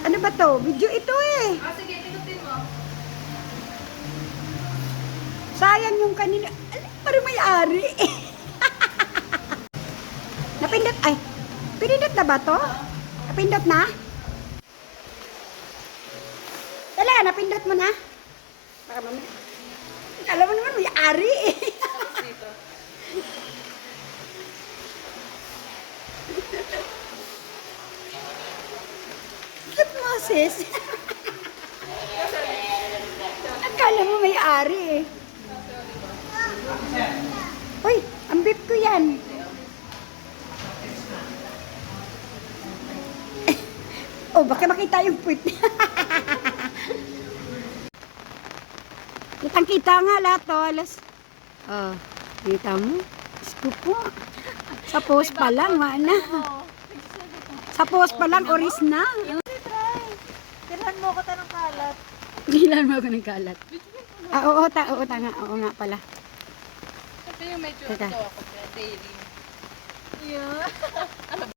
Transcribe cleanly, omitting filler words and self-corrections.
Ano ba to? Video ito eh. Ah, sige, pinutin mo. Sayang yung kanina. Parang may-ari. Napindot, ay, pinindot na ba to? Napindot na? Talaga, napindot mo na? Baka mamaya. Alam mo naman, may-ari eh. Tapos dito. Cute mo, sis. Akala mo may-ari eh. Uy, ang beef ko yan. Oh, baka makita yung puwit. Kitang-kita nga lahat to. Alas. Oh, kita mo? Scoop po. Sa post pa lang, mana. Sa post pa lang, oris na. Tirhan mo ko ng kalat. Gilan mo ako ng kalat. Ah, oo, tanga. Oo nga pala. Ito yung medyo Teka. ito ako, daily. Yeah.